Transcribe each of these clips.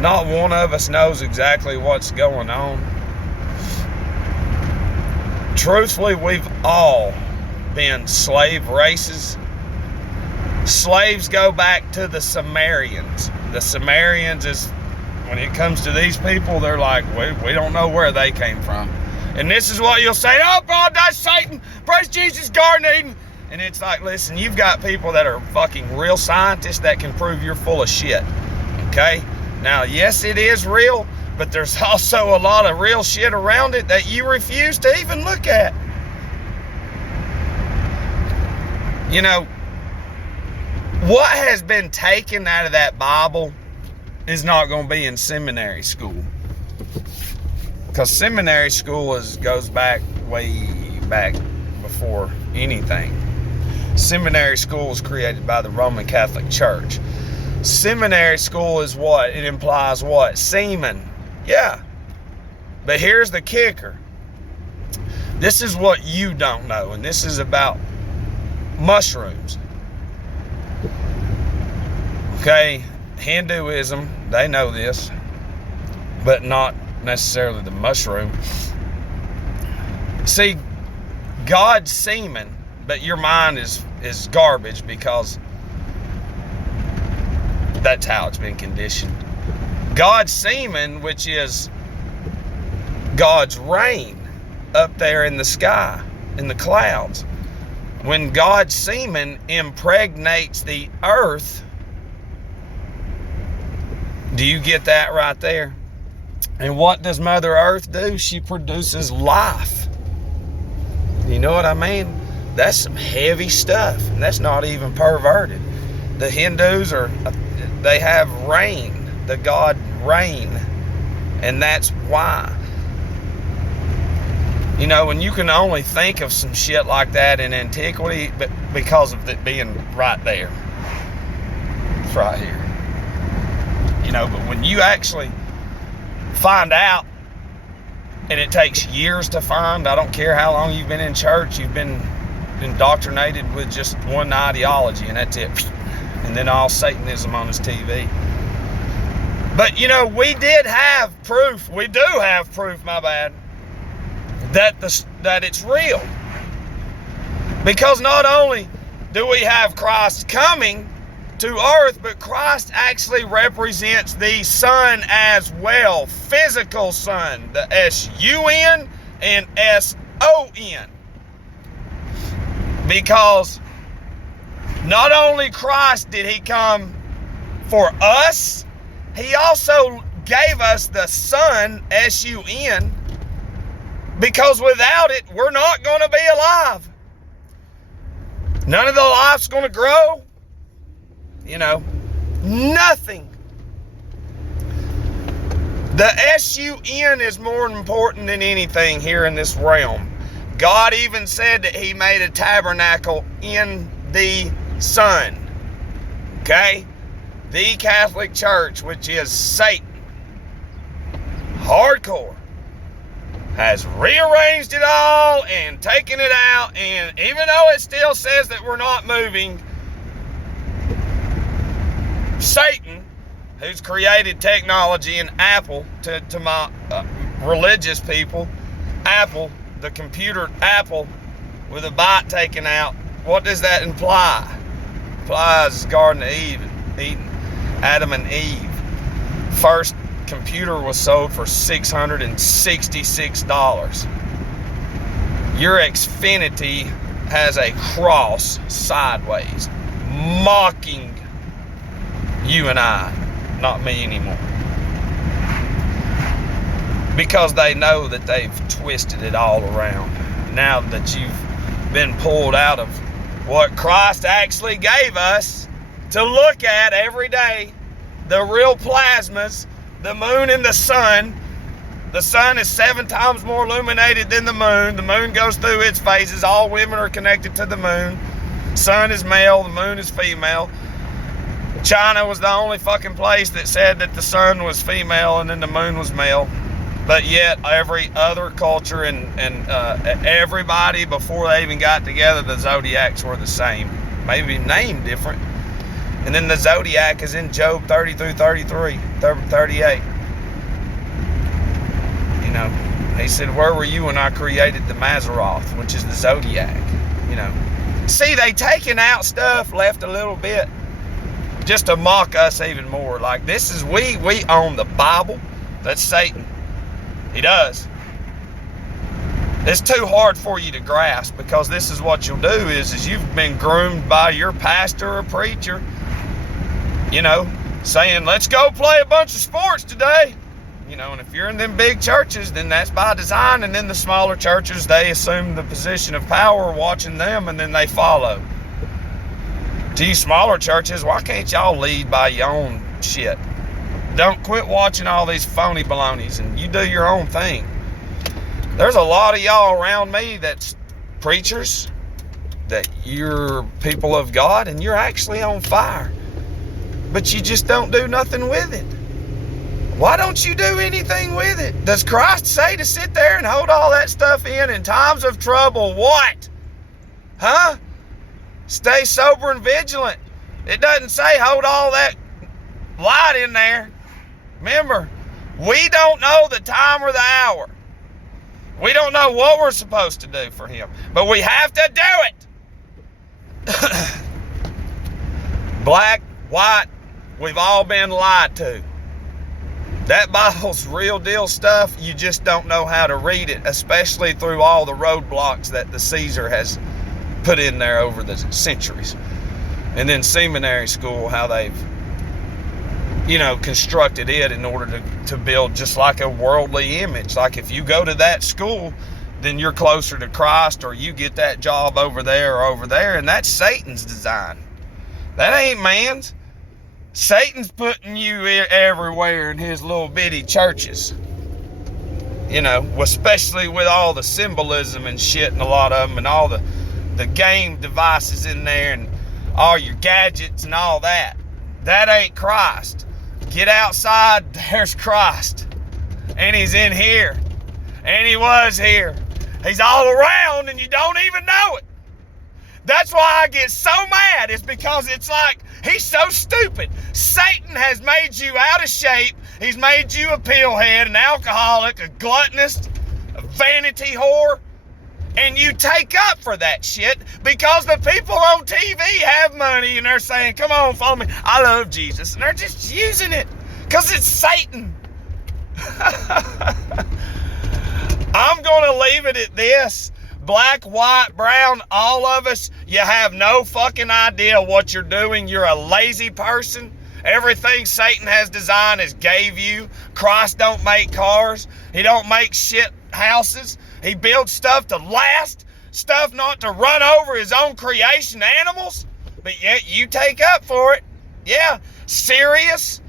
Not one of us knows exactly what's going on. Truthfully, we've all been slave races. Slaves go back to the Sumerians. The Sumerians is, when it comes to these people, they're like, we don't know where they came from. And this is what you'll say, oh God, that's Satan, praise Jesus, Garden Eden. And it's like, listen, you've got people that are fucking real scientists that can prove you're full of shit, okay? Now, yes, it is real, but there's also a lot of real shit around it that you refuse to even look at. You know, what has been taken out of that Bible is not going to be in seminary school. Because seminary school goes back way back before anything. Seminary school was created by the Roman Catholic Church. Seminary school is what? It implies what? Semen. Yeah. But here's the kicker. This is what you don't know, and this is about mushrooms. Okay, Hinduism, they know this, but not necessarily the mushroom. See, God's semen, but your mind is garbage because that's how it's been conditioned. God's semen, which is God's rain up there in the sky, in the clouds. When God's semen impregnates the earth, do you get that right there? And what does Mother Earth do? She produces life. You know what I mean? That's some heavy stuff, and that's not even perverted. The Hindus they have rain, the god rain, and that's why. You know, and you can only think of some shit like that in antiquity, but because of it being right there. It's right here. You know, but when you actually find out, and it takes years to find, I don't care how long you've been in church, you've been indoctrinated with just one ideology, and that's it. And then all Satanism on his TV. But, you know, we did have proof, we do have proof, my bad, that it's real. Because not only do we have Christ coming to earth, but Christ actually represents the sun as well. Physical sun, the S-U-N and S-O-N. Because not only Christ did he come for us, he also gave us the sun, S-U-N, because without it, we're not going to be alive. None of the life's going to grow. You know, nothing. The S-U-N is more important than anything here in this realm. God even said that he made a tabernacle in the sun. Okay? The Catholic Church, which is Satan, hardcore, has rearranged it all and taken it out, and even though it still says that we're not moving, Satan, who's created technology, and Apple, to my religious people, Apple, the computer Apple, with a bite taken out, what does that imply? Implies Garden of Eden, Adam and Eve. First computer was sold for $666. Your Xfinity has a cross sideways, mocking you and I, not me anymore. Because they know that they've twisted it all around. Now that you've been pulled out of what Christ actually gave us to look at every day, the real plasmas, the moon and the sun. The sun is 7 times more illuminated than the moon. The moon goes through its phases. All women are connected to the moon. Sun is male, the moon is female. China was the only fucking place that said that the sun was female and then the moon was male. But yet every other culture and everybody before they even got together, the zodiacs were the same. Maybe named different. And then the zodiac is in Job 30 through 33, 38. You know, he said, where were you when I created the Mazzaroth, which is the zodiac? You know. See, they taken out stuff, left a little bit, just to mock us even more. Like, this is, we own the Bible. That's Satan. He does. It's too hard for you to grasp, because this is what you'll do is you've been groomed by your pastor or preacher, you know, saying, let's go play a bunch of sports today. You know, and if you're in them big churches, then that's by design. And then the smaller churches, they assume the position of power watching them, and then they follow. To you smaller churches, why can't y'all lead by your own shit? Don't quit watching all these phony balonies, and you do your own thing. There's a lot of y'all around me that's preachers, that you're people of God, and you're actually on fire. But you just don't do nothing with it. Why don't you do anything with it? Does Christ say to sit there and hold all that stuff in times of trouble? What? Huh? Stay sober and vigilant. It doesn't say hold all that light in there. Remember, we don't know the time or the hour. We don't know what we're supposed to do for him, but we have to do it. Black, white, we've all been lied to. That Bible's real deal stuff. You just don't know how to read it, especially through all the roadblocks that the Caesar has put in there over the centuries. And then seminary school, how they've, you know, constructed it in order to build just like a worldly image. Like if you go to that school, then you're closer to Christ, or you get that job over there or over there, and that's Satan's design. That ain't man's. Satan's putting you everywhere in his little bitty churches. You know, especially with all the symbolism and shit and a lot of them, and all the game devices in there and all your gadgets and all that. That ain't Christ. Get outside, there's Christ. And he's in here. And he was here. He's all around and you don't even know it. That's why I get so mad. It's because it's like, he's so stupid. Satan has made you out of shape. He's made you a pillhead, an alcoholic, a gluttonous, a vanity whore. And you take up for that shit because the people on TV have money and they're saying, come on, follow me. I love Jesus. And they're just using it because it's Satan. I'm going to leave it at this. Black, white, brown, all of us, you have no fucking idea what you're doing. You're a lazy person. Everything Satan has designed is gave you. Christ don't make cars. He don't make shit houses. He builds stuff to last, stuff not to run over his own creation animals, but yet you take up for it. Yeah, Sirius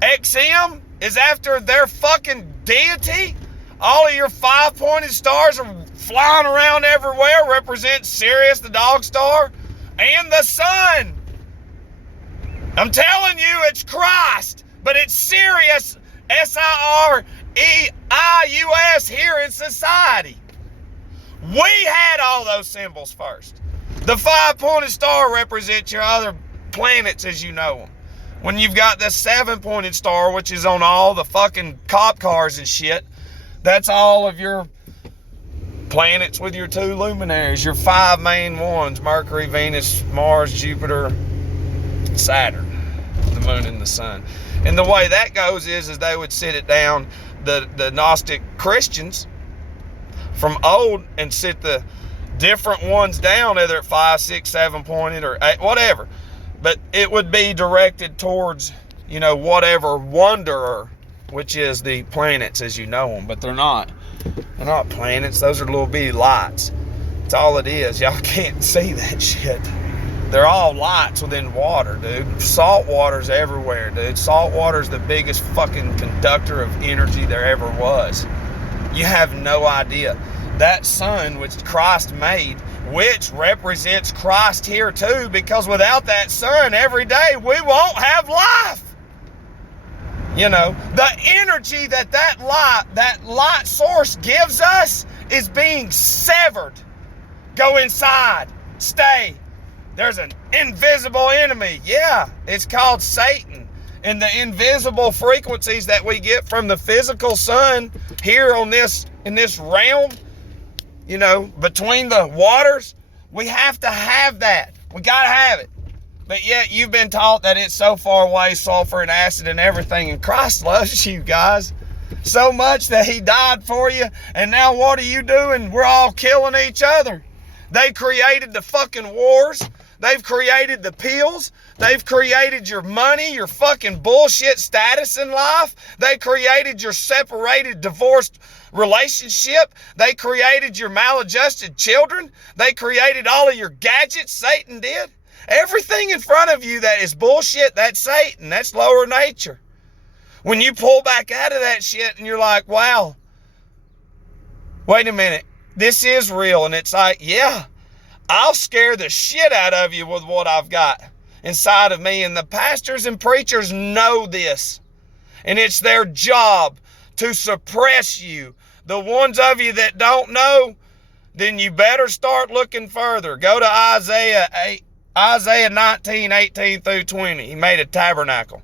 XM is after their fucking deity. All of your 5-pointed stars are flying around everywhere, represent Sirius, the dog star, and the sun. I'm telling you, it's Christ, but it's Sirius, S-I-R-E-I-U-S here in society. We had all those symbols first. The 5-pointed star represents your other planets as you know them. When you've got the 7-pointed star, which is on all the fucking cop cars and shit, that's all of your planets with your 2 luminaries, your 5 main ones, Mercury, Venus, Mars, Jupiter, Saturn, the moon and the sun. And the way that goes is they would sit it down, the Gnostic Christians from old, and sit the different ones down, either at 5, 6, 7-pointed or 8, whatever. But it would be directed towards, you know, whatever wanderer, which is the planets as you know them, but they're not. They're not planets. Those are little bitty lights. That's all it is. Y'all can't see that shit. They're all lights within water, dude. Salt water's everywhere, dude. Salt water's the biggest fucking conductor of energy there ever was. You have no idea. That sun, which Christ made, which represents Christ here too, because without that sun every day, we won't have life. You know, the energy that light source gives us is being severed. Go inside. Stay. There's an invisible enemy. Yeah, it's called Satan. And the invisible frequencies that we get from the physical sun here in this realm, you know, between the waters, we have to have that. We got to have it. But yet you've been taught that it's so far away, sulfur and acid and everything. And Christ loves you guys so much that he died for you. And now what are you doing? We're all killing each other. They created the fucking wars. They've created the pills. They've created your money, your fucking bullshit status in life. They created your separated, divorced relationship. They created your maladjusted children. They created all of your gadgets. Satan did. Everything in front of you that is bullshit, that's Satan. That's lower nature. When you pull back out of that shit and you're like, wow, wait a minute, this is real. And it's like, yeah, I'll scare the shit out of you with what I've got inside of me. And the pastors and preachers know this. And it's their job to suppress you. The ones of you that don't know, then you better start looking further. Go to Isaiah 19, 18 through 20. He made a tabernacle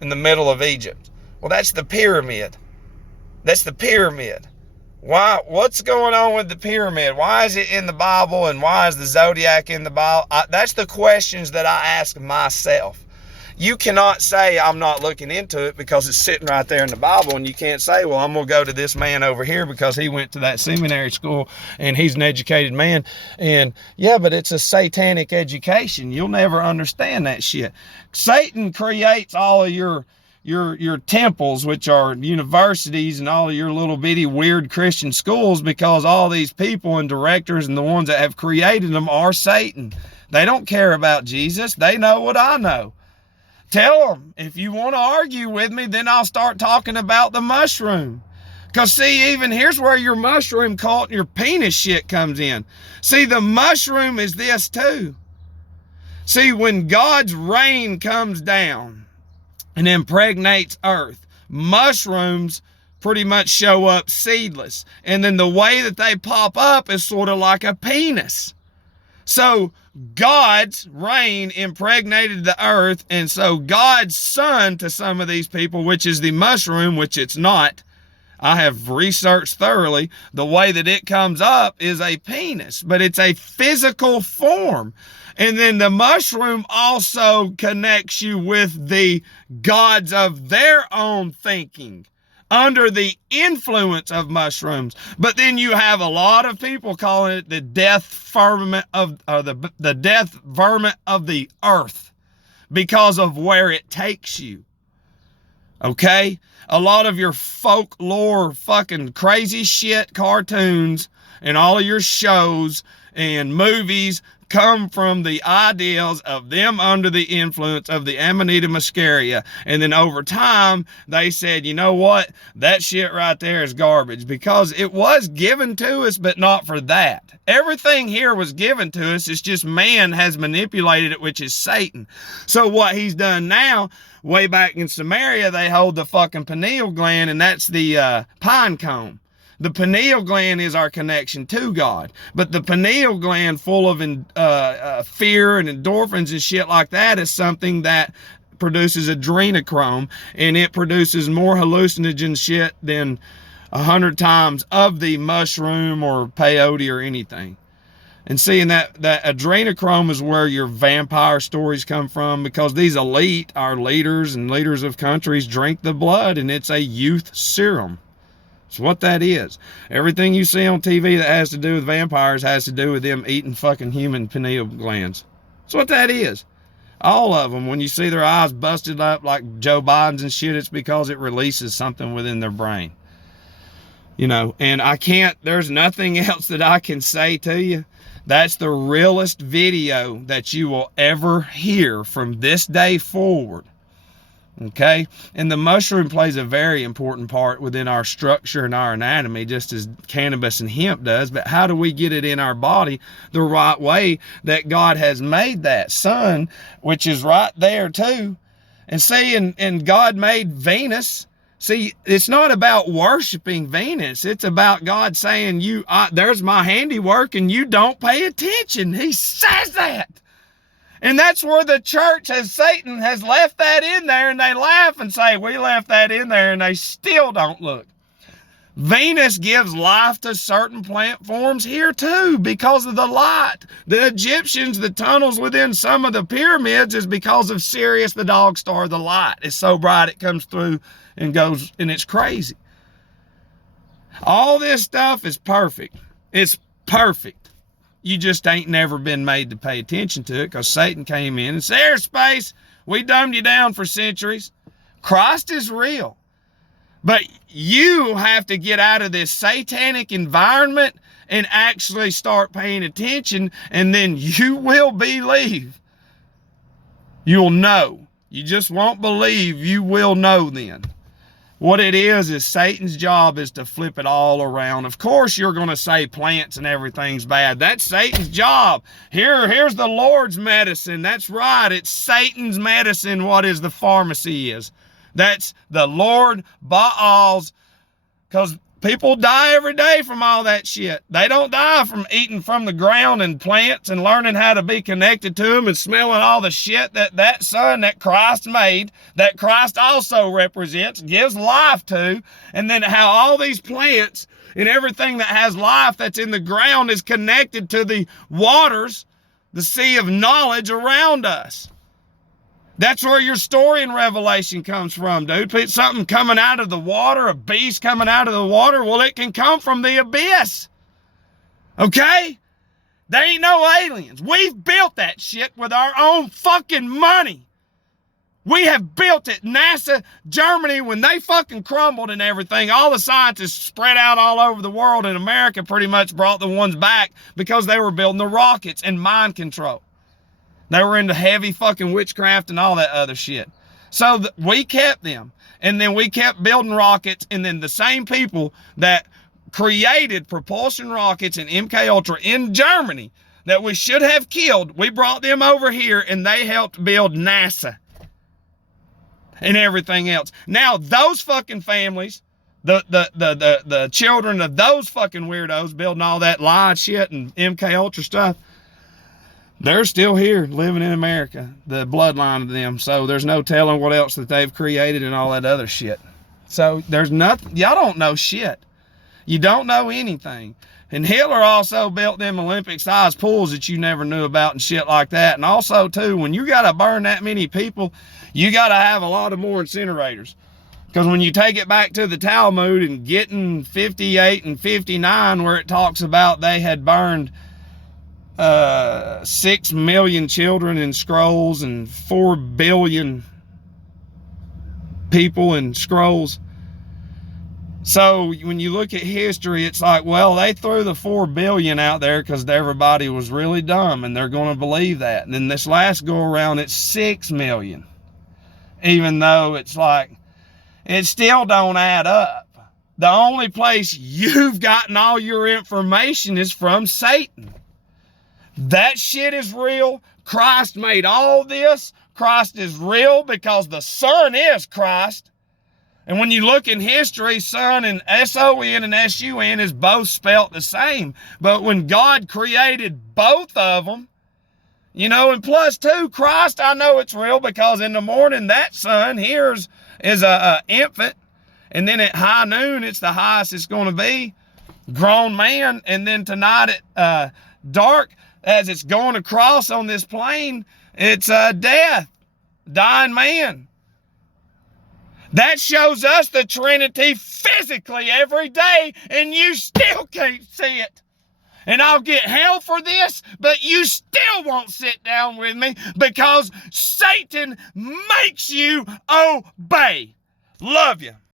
in the middle of Egypt. Well, that's the pyramid. That's the pyramid. Why? What's going on with the pyramid? Why is it in the Bible, and why is the zodiac in the Bible? That's the questions that I ask myself. You cannot say I'm not looking into it because it's sitting right there in the Bible, and you can't say, well, I'm going to go to this man over here because he went to that seminary school and he's an educated man. And yeah, but it's a satanic education. You'll never understand that shit. Satan creates all of your temples, which are universities, and all of your little bitty weird Christian schools, because all these people and directors and the ones that have created them are Satan. They don't care about Jesus. They know what I know. Tell them, if you want to argue with me, then I'll start talking about the mushroom. Because see, even here's where your mushroom cult and your penis shit comes in. See, the mushroom is this too. See, when God's rain comes down and impregnates earth, mushrooms pretty much show up seedless. And then the way that they pop up is sort of like a penis. So God's rain impregnated the earth, and so God's son to some of these people, which is the mushroom, which it's not, I have researched thoroughly, the way that it comes up is a penis, but it's a physical form. And then the mushroom also connects you with the gods of their own thinking under the influence of mushrooms. But then you have a lot of people calling it the death firmament of the death vermin of the earth because of where it takes you. Okay? A lot of your folklore fucking crazy shit cartoons and all of your shows and movies come from the ideals of them under the influence of the Amanita muscaria. And then over time, they said, you know what? That shit right there is garbage, because it was given to us, but not for that. Everything here was given to us. It's just man has manipulated it, which is Satan. So what he's done now, way back in Samaria, they hold the fucking pineal gland, and that's the pine cone. The pineal gland is our connection to God. But the pineal gland full of fear and endorphins and shit like that is something that produces adrenochrome, and it produces more hallucinogen shit than 100 times of the mushroom or peyote or anything. And seeing that adrenochrome is where your vampire stories come from, because these elite, our leaders and leaders of countries, drink the blood, and it's a youth serum. It's what that is. Everything you see on TV that has to do with vampires has to do with them eating fucking human pineal glands. That's what that is. All of them. When you see their eyes busted up like Joe Biden's and shit, it's because it releases something within their brain. You know, and there's nothing else that I can say to you. That's the realest video that you will ever hear from this day forward. Okay? And the mushroom plays a very important part within our structure and our anatomy, just as cannabis and hemp does. But how do we get it in our body the right way that God has made that sun, which is right there too? And see, and God made Venus. See, it's not about worshiping Venus. It's about God saying, there's my handiwork, and you don't pay attention. He says that. And that's where the church, as Satan has left that in there, and they laugh and say, we left that in there, and they still don't look. Venus gives life to certain plant forms here too because of the light. The Egyptians, the tunnels within some of the pyramids is because of Sirius, the dog star. The light is so bright it comes through and goes, and it's crazy. All this stuff is perfect. It's perfect. You just ain't never been made to pay attention to it because Satan came in and said, airspace, we dumbed you down for centuries. Christ is real. But you have to get out of this satanic environment and actually start paying attention, and then you will believe. You'll know. You just won't believe. You will know then. What it is Satan's job is to flip it all around. Of course, you're going to say plants and everything's bad. That's Satan's job. Here's the Lord's medicine. That's right. It's Satan's medicine. What is the pharmacy is. That's the Lord Baal's, because people die every day from all that shit. They don't die from eating from the ground and plants and learning how to be connected to them and smelling all the shit that sun that Christ made, that Christ also represents, gives life to, and then how all these plants and everything that has life that's in the ground is connected to the waters, the sea of knowledge around us. That's where your story in Revelation comes from, dude. Something coming out of the water, a beast coming out of the water. Well, it can come from the abyss. Okay? They ain't no aliens. We've built that shit with our own fucking money. We have built it. NASA, Germany, when they fucking crumbled and everything, all the scientists spread out all over the world, and America pretty much brought the ones back because they were building the rockets and mind control. They were into heavy fucking witchcraft and all that other shit. So we kept them. And then we kept building rockets. And then the same people that created propulsion rockets and MK Ultra in Germany that we should have killed, we brought them over here and they helped build NASA and everything else. Now those fucking families, the children of those fucking weirdos building all that lie shit and MK Ultra stuff, they're still here living in America, the bloodline of them. So there's no telling what else that they've created and all that other shit. So there's nothing, y'all don't know shit. You don't know anything. And Hitler also built them Olympic-sized pools that you never knew about and shit like that. And also, too, when you got to burn that many people, you got to have a lot of more incinerators. Because when you take it back to the Talmud and getting 58 and 59, where it talks about they had burned 6 million children in scrolls and 4 billion people in scrolls. So when you look at history, it's like, well, they threw the 4 billion out there because everybody was really dumb and they're going to believe that. And then this last go around, it's 6 million. Even though it's like, it still don't add up. The only place you've gotten all your information is from Satan. That shit is real. Christ made all this. Christ is real because the Son is Christ. And when you look in history, Son and S-O-N and S-U-N is both spelt the same. But when God created both of them, you know, and plus too, Christ, I know it's real because in the morning that sun here is a infant. And then at high noon, it's the highest it's going to be. Grown man. And then tonight at dark, as it's going across on this plane, it's death, dying man. That shows us the Trinity physically every day, and you still can't see it. And I'll get hell for this, but you still won't sit down with me because Satan makes you obey. Love you.